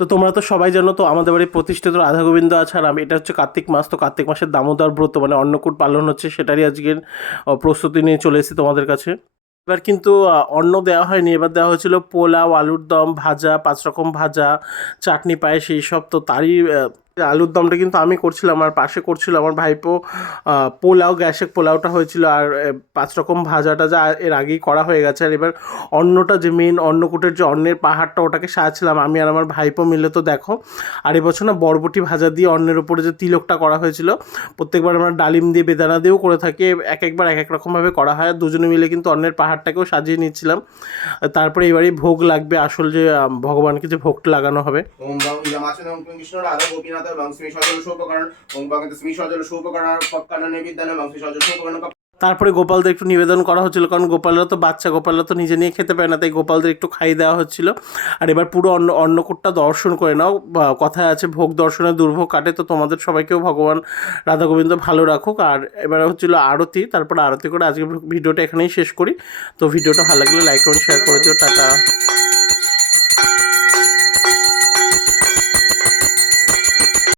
তো তোমরা তো সবাই জানো, তো আমাদের বাড়ি প্রতিষ্ঠিত রাধা গোবিন্দ আছে, আর আমি এটা হচ্ছে কার্তিক মাস। তো কার্তিক মাসের দামোদর ব্রত মানে অন্নকূট পালন হচ্ছে, সেটারই আজকের প্রস্তুতি নিয়ে চলে এসেছি তোমাদের কাছে। এবার কিন্তু অন্ন দেওয়া হয়নি, এবার দেওয়া হয়েছিল পোলাও, আলুর দম, ভাজা, 5 রকম ভাজা, চাটনি, পায়েস, এইসব। তো তারই আলুর দমটা কিন্তু আমি করছিলাম, আর পাশে করছিল আমার ভাইপো পোলাও, গ্যাসে পোলাওটা হয়েছিল, আর 5 রকম ভাজাটা যা এর আগেই করা হয়ে গেছে। আর এবার অন্নটা, যে মেন অন্নকূটের যে অন্নের পাহাড়টা, ওটাকে সাজাচ্ছিলাম আমি আর আমার ভাইপো মিলে। তো দেখো, আর এবছর না বরবটি ভাজা দিয়ে অন্নের উপরে যে তিলকটা করা হয়েছিল, প্রত্যেকবার আমরা ডালিম দিয়ে, বেদানা দিয়েও করে থাকি, এক একবার এক এক রকমভাবে করা হয়। দুজনে মিলে কিন্তু অন্নের পাহাড়টাকেও সাজিয়ে নিচ্ছিলাম। তারপরে এবারই ভোগ লাগবে, আসল যে ভগবানকে যে ভোগটা লাগানো হবে। ওম বাং ইদমাচন ওম কৃষ্ণ রাধা গোপীনাথ বাং শ্রী সজল শুভকরণ ওম বাং শ্রী সজল শুভকরণ পক্কান নিবিদান বাং শ্রী সজল শুভকরণ। তারপরে গোপালদের একটু নিবেদন করা হচ্ছিল, কারণ গোপালরা তো বাচ্চা, গোপালরা তো নিজে নিয়ে খেতে পারে না, তাই গোপালদের একটু খাইয়ে দেওয়া হচ্ছিল। আর এবার পুরো অন্নকূটটা দর্শন করে নাও। কথায় আছে ভোগ দর্শনে দুর্ভোগ কাটে। তো তোমাদের সবাইকেও ভগবান রাধা গোবিন্দ ভালো রাখুক। আর এবার হচ্ছিল আরতি, তারপর আরতি করে আজকে ভিডিওটা এখানেই শেষ করি। তো ভিডিওটা ভালো লাগলে লাইক করুন, শেয়ার করে দিও। টাটা।